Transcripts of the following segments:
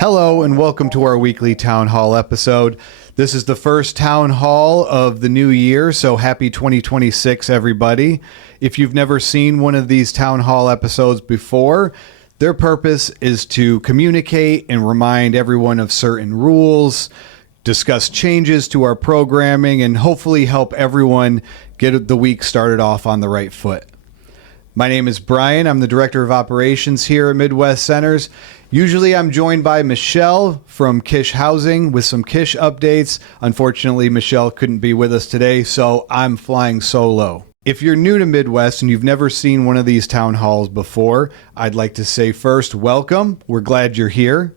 Hello and welcome to our weekly Town Hall episode. This is the first Town Hall of the new year, so happy 2026, everybody. If you've never seen one of these Town Hall episodes before, their purpose is to communicate and remind everyone of certain rules, discuss changes to our programming, and hopefully help everyone get the week started off on the right foot. My name is Brian. I'm the Director of Operations here at Midwest Centers. Usually I'm joined by Michelle from Kish Housing with some Kish updates. Unfortunately, Michelle couldn't be with us today, so I'm flying solo. If you're new to Midwest and you've never seen one of these town halls before, I'd like to say first, welcome. We're glad you're here.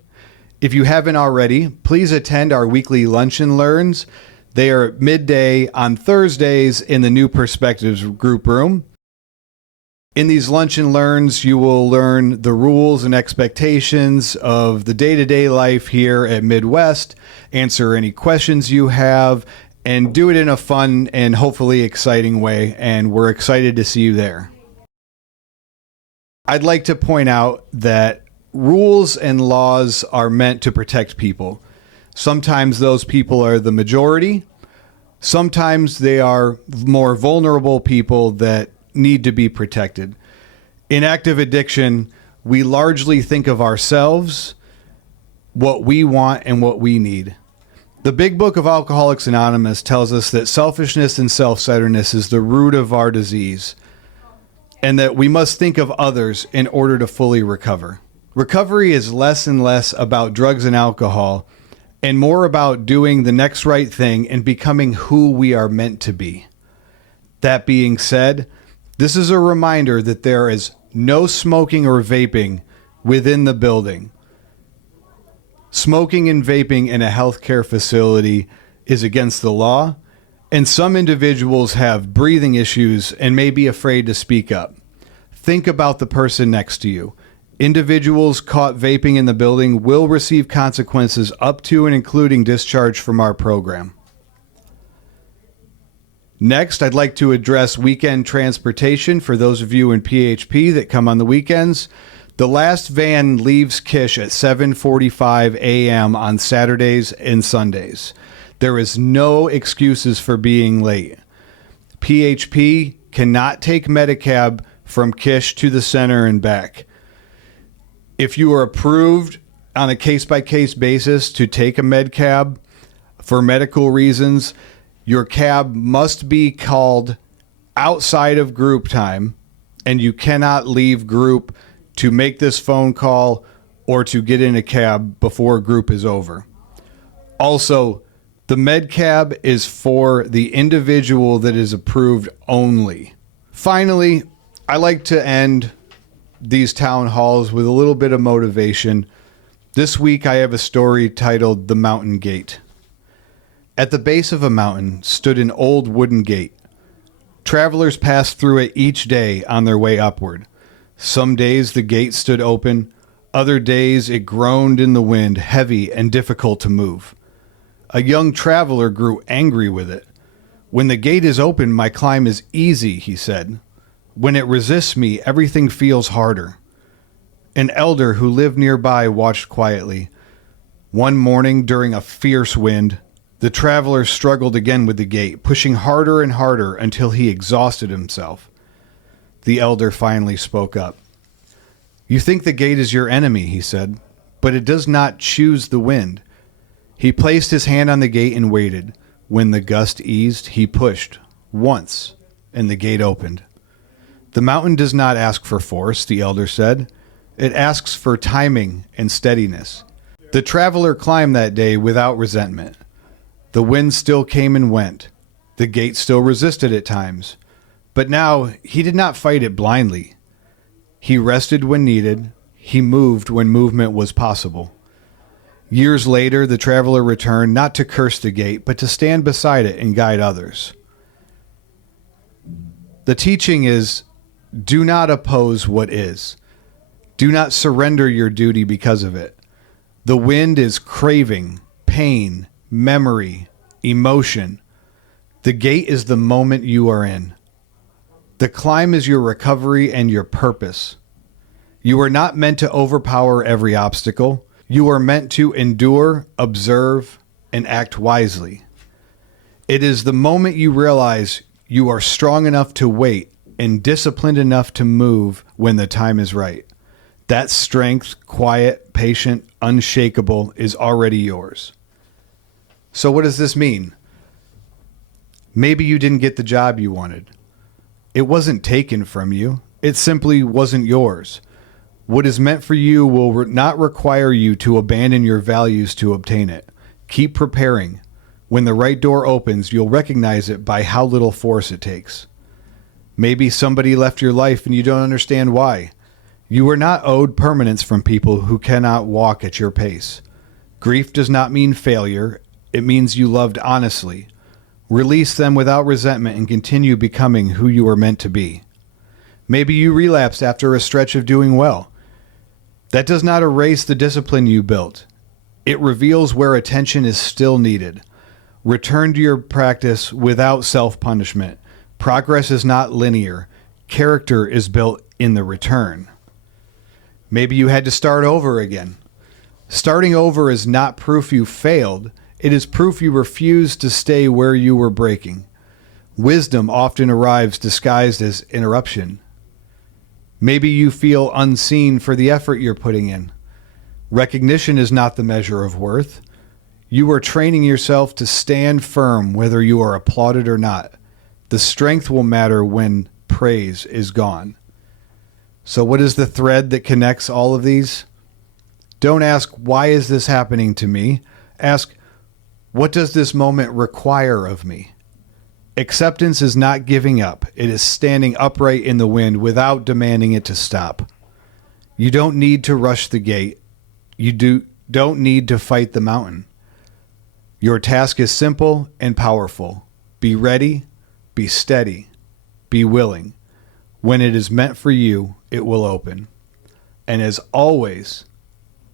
If you haven't already, please attend our weekly Lunch and Learns. They are at midday on Thursdays in the New Perspectives group room. In these Lunch and Learns, you will learn the rules and expectations of the day-to-day life here at Midwest, answer any questions you have, and do it in a fun and hopefully exciting way, and we're excited to see you there. I'd like to point out that rules and laws are meant to protect people. Sometimes those people are the majority. Sometimes they are more vulnerable people that need to be protected. In active addiction, we largely think of ourselves, what we want, and what we need. The Big Book of Alcoholics Anonymous tells us that selfishness and self-centeredness is the root of our disease, and that we must think of others in order to fully recover. Recovery is less and less about drugs and alcohol, and more about doing the next right thing and becoming who we are meant to be. That being said, this is a reminder that there is no smoking or vaping within the building. Smoking and vaping in a healthcare facility is against the law, and some individuals have breathing issues and may be afraid to speak up. Think about the person next to you. Individuals caught vaping in the building will receive consequences up to and including discharge from our program. Next, I'd like to address weekend transportation for those of you in PHP that come on the weekends. The last van leaves Kish at 7:45 a.m. on Saturdays and Sundays. There is no excuses for being late. PHP cannot take Medicab from Kish to the center and back. If you are approved on a case-by-case basis to take a Medcab for medical reasons, your cab must be called outside of group time, and you cannot leave group to make this phone call or to get in a cab before group is over. Also, the med cab is for the individual that is approved only. Finally, I like to end these town halls with a little bit of motivation. This week I have a story titled The Mountain Gate. At the base of a mountain stood an old wooden gate. Travelers passed through it each day on their way upward. Some days the gate stood open, other days it groaned in the wind, heavy and difficult to move. A young traveler grew angry with it. "When the gate is open, my climb is easy," he said. "When it resists me, everything feels harder." An elder who lived nearby watched quietly. One morning during a fierce wind, the traveler struggled again with the gate, pushing harder and harder until he exhausted himself. The elder finally spoke up. "You think the gate is your enemy," he said, "but it does not choose the wind." He placed his hand on the gate and waited. When the gust eased, he pushed once, and the gate opened. "The mountain does not ask for force," the elder said. "It asks for timing and steadiness." The traveler climbed that day without resentment. The wind still came and went. The gate still resisted at times. But now he did not fight it blindly. He rested when needed. He moved when movement was possible. Years later, the traveler returned not to curse the gate, but to stand beside it and guide others. The teaching is, do not oppose what is. Do not surrender your duty because of it. The wind is craving, pain, memory, emotion. The gate is the moment you are in. The climb is your recovery and your purpose. You are not meant to overpower every obstacle. You are meant to endure, observe, and act wisely. It is the moment you realize you are strong enough to wait and disciplined enough to move when the time is right. That strength, quiet, patient, unshakable, is already yours. So what does this mean? Maybe you didn't get the job you wanted. It wasn't taken from you. It simply wasn't yours. What is meant for you will not require you to abandon your values to obtain it. Keep preparing. When the right door opens, you'll recognize it by how little force it takes. Maybe somebody left your life and you don't understand why. You are not owed permanence from people who cannot walk at your pace. Grief does not mean failure. It means you loved honestly. Release them without resentment and continue becoming who you were meant to be. Maybe you relapsed after a stretch of doing well. That does not erase the discipline you built. It reveals where attention is still needed. Return to your practice without self-punishment. Progress is not linear. Character is built in the return. Maybe you had to start over again. Starting over is not proof you failed. It is proof you refused to stay where you were breaking. Wisdom often arrives disguised as interruption. Maybe you feel unseen for the effort you're putting in. Recognition is not the measure of worth. You are training yourself to stand firm whether you are applauded or not. The strength will matter when praise is gone. So what is the thread that connects all of these? Don't ask, why is this happening to me? Ask, what does this moment require of me? Acceptance is not giving up. It is standing upright in the wind without demanding it to stop. You don't need to rush the gate. You don't need to fight the mountain. Your task is simple and powerful. Be ready, be steady, be willing. When it is meant for you, it will open. And as always,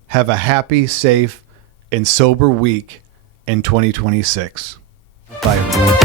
have a happy, safe, and sober week in 2026. Bye, everyone.